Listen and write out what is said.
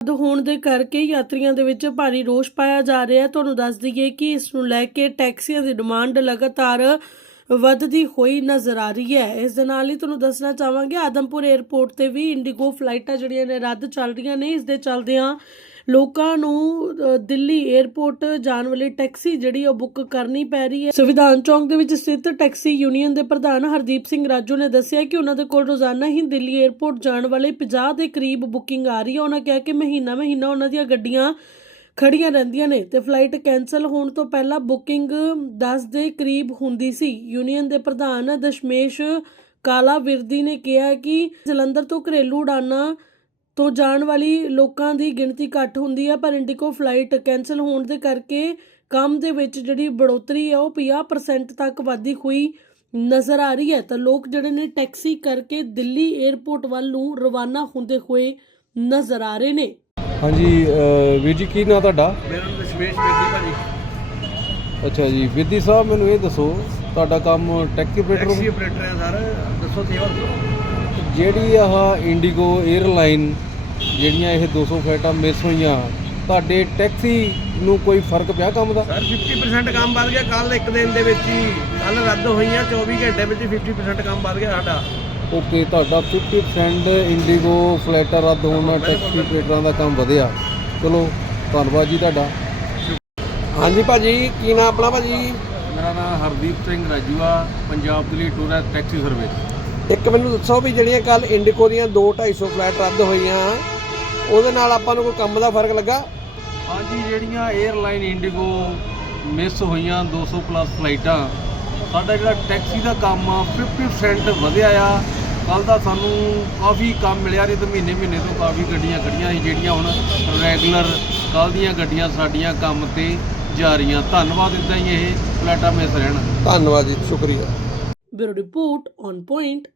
ਰੱਦ ਹੋਣ ਦੇ ਕਰਕੇ ਯਾਤਰੀਆਂ ਦੇ ਵਿੱਚ ਭਾਰੀ ਰੋਸ਼ ਪਾਇਆ ਜਾ ਰਿਹਾ ਹੈ। ਤੁਹਾਨੂੰ ਦੱਸ ਦਈਏ ਕਿ ਇਸ ਨੂੰ ਲੈ ਕੇ ਟੈਕਸੀਆਂ ਦੀ ਡਿਮਾਂਡ ਲਗਾਤਾਰ ਵੱਧਦੀ ਹੋਈ ਨਜ਼ਰ ਆ ਰਹੀ ਹੈ। ਇਸ ਦੇ ਨਾਲ ਹੀ ਤੁਹਾਨੂੰ ਦੱਸਣਾ ਚਾਹਾਂਗੇ, ਆਦਮਪੁਰ 에ਅਰਪੋਰਟ ਤੇ ਵੀ ਇੰਡੀਗੋ ਫਲਾਈਟਾਂ ਜਿਹੜੀਆਂ ਨੇ ਰੱਦ ਚੱਲ ਰਹੀਆਂ ਨੇ। ਇਸ ਦੇ ਚੱਲਦਿਆਂ ਲੋਕਾਂ ਨੂੰ ਦਿੱਲੀ 에ਅਰਪੋਰਟ ਜਾਣ ਵਾਲੀ ਟੈਕਸੀ ਜਿਹੜੀ ਉਹ ਬੁੱਕ ਕਰਨੀ ਪੈ ਰਹੀ ਹੈ। ਸੰਵਿਧਾਨ ਚੌਂਕ ਦੇ ਵਿੱਚ ਸਥਿਤ ਟੈਕਸੀ ਯੂਨੀਅਨ ਦੇ ਪ੍ਰਧਾਨ ਹਰਦੀਪ ਸਿੰਘ ਰਾਜੂ ਨੇ ਦੱਸਿਆ ਕਿ ਉਹਨਾਂ ਦੇ ਕੋਲ ਰੋਜ਼ਾਨਾ ਹੀ ਦਿੱਲੀ 에ਅਰਪੋਰਟ ਜਾਣ ਵਾਲੇ 50 ਦੇ ਕਰੀਬ ਬੁਕਿੰਗ ਆ ਰਹੀ ਹੈ। ਉਹਨਾਂ ਕਿਹਾ ਕਿ ਮਹੀਨਾ ਮਹੀਨਾ ਉਹਨਾਂ ਦੀਆਂ ਗੱਡੀਆਂ ਖੜੀਆਂ ਰਹਿੰਦੀਆਂ ਨੇ ਤੇ ਫਲਾਈਟ ਕੈਨਸਲ ਹੋਣ ਤੋਂ ਪਹਿਲਾਂ ਬੁਕਿੰਗ 10 ਦੇ ਕਰੀਬ ਹੁੰਦੀ ਸੀ। ਯੂਨੀਅਨ ਦੇ ਪ੍ਰਧਾਨ ਦਸ਼ਮੇਸ਼ ਕਾਲਾ ਵਿਰਦੀ ਨੇ ਕਿਹਾ ਕਿ ਜਲੰਧਰ ਤੋਂ ਘਰੇਲੂ ਉਡਾਨਾਂ ਤੋਂ ਜਾਣ ਵਾਲੀ ਲੋਕਾਂ ਦੀ ਗਿਣਤੀ ਘੱਟ ਹੁੰਦੀ ਹੈ, ਪਰ ਇੰਡੀਗੋ ਫਲਾਈਟ ਕੈਨਸਲ ਹੋਣ ਦੇ ਕਰਕੇ ਕੰਮ ਦੇ ਵਿੱਚ ਜਿਹੜੀ ਬੜੋਤਰੀ ਹੈ, ਉਹ 50% ਤੱਕ ਵਾਧੀ ਹੋਈ ਨਜ਼ਰ ਆ ਰਹੀ ਹੈ। ਤਾਂ ਲੋਕ ਜਿਹੜੇ ਨੇ ਟੈਕਸੀ ਕਰਕੇ ਦਿੱਲੀ 에ਅਰਪੋਰਟ ਵੱਲ ਨੂੰ ਰਵਾਨਾ ਹੁੰਦੇ ਹੋਏ ਨਜ਼ਰ ਆ ਰਹੇ ਨੇ। ਹਾਂਜੀ ਅਹ ਵੀਰ ਜੀ ਕੀ ਨਾਂ ਤੁਹਾਡਾ? ਮੇਰਾ ਨਾਮ ਦਸ਼ਮੇਸ਼ ਬੇਦੀ ਭਾਜੀ। ਅੱਛਾ ਜੀ ਵਿਧੀ ਸਾਹਿਬ ਮੈਨੂੰ ਇਹ ਦੱਸੋ ਤੁਹਾਡਾ ਕੰਮ ਟੈਕਸੀ ਟੈਕਸੀ ਆਪਰੇਟਰ ਆਪਰੇਟਰ ਹੈ ਸਰ ਦੱਸੋ ਸੇਵਾ ਦੱਸੋ ਜਿਹੜੀ ਆਹ ਇੰਡੀਗੋ 에ਅਰਲਾਈਨ ਜਿਹੜੀਆਂ ਇਹ 200 ਫਲਾਈਟਾਂ ਮਿਸ ਹੋਈਆਂ ਤੁਹਾਡੇ ਟੈਕਸੀ ਨੂੰ ਕੋਈ ਫ਼ਰਕ ਪਿਆ ਕੰਮ ਦਾ? ਸਰ 50% ਕੰਮ ਵੱਧ ਗਿਆ ਕੱਲ ਇੱਕ ਦਿਨ ਦੇ ਵਿੱਚ ਹੀ ਕੱਲ ਰੱਦ ਹੋਈਆਂ 24 ਘੰਟੇ ਵਿੱਚ ਹੀ 50% ਕੰਮ ਵੱਧ ਗਿਆ ਸਾਡਾ। ਓਕੇ ਤੁਹਾਡਾ 50% ਇੰਡੀਗੋ ਫਲਾਈਟਾਂ ਰੱਦ ਹੋਣ ਟੈਕਸੀ ਆਪਰੇਟਰਾਂ ਦਾ ਕੰਮ ਵਧਿਆ। ਚਲੋ ਧੰਨਵਾਦ ਜੀ ਤੁਹਾਡਾ। ਹਾਂਜੀ ਭਾਜੀ ਕੀ ਨਾਮ ਆਪਣਾ ਭਾਜੀ? ਮੇਰਾ ਨਾਮ Hardeep Singh ਰਾਜੂਆ Punjab Delhi tourist taxi service ਇੱਕ ਮੈਨੂੰ ਦੱਸੋ ਵੀ ਜਿਹੜੀਆਂ ਕੱਲ ਇੰਡੀਕੋ ਦੀਆਂ 2 250 ਫਲਾਈਟ ਰੱਦ ਹੋਈਆਂ ਉਹਦੇ ਨਾਲ ਆਪਾਂ ਨੂੰ ਕੋਈ ਕੰਮ ਦਾ ਫ਼ਰਕ ਲੱਗਾ? ਹਾਂਜੀ ਜਿਹੜੀਆਂ 에ਅਰਲਾਈਨ ਇੰਡੀਗੋ ਮਿਸ ਹੋਈਆਂ 200 ਪਲੱਸ ਫਲਾਈਟਾਂ ਸਾਡਾ ਜਿਹੜਾ ਟੈਕਸੀ ਦਾ ਕੰਮ ਆ 50% ਵਧਿਆ ਆ। ਕੱਲ ਦਾ ਸਾਨੂੰ ਕਾਫੀ ਕੰਮ ਮਿਲਿਆ ਨਹੀਂ ਤਾਂ ਮਹੀਨੇ ਮਹੀਨੇ ਤੋਂ ਕਾਫੀ ਗੱਡੀਆਂ ਖੜੀਆਂ ਸੀ ਜਿਹੜੀਆਂ ਹੁਣ ਰੈਗੂਲਰ ਕੱਲ ਦੀਆਂ ਗੱਡੀਆਂ ਸਾਡੀਆਂ ਕੰਮ ਤੇ ਜਾ ਰਹੀਆਂ। ਧੰਨਵਾਦ ਇਦਾਂ ਹੀ ਇਹ ਫਲਾਈਟਾਂ ਮਿਸ ਰਹਿਣ। ਧੰਨਵਾਦ ਜੀ ਸ਼ੁਕਰੀਆ। Bureau report on point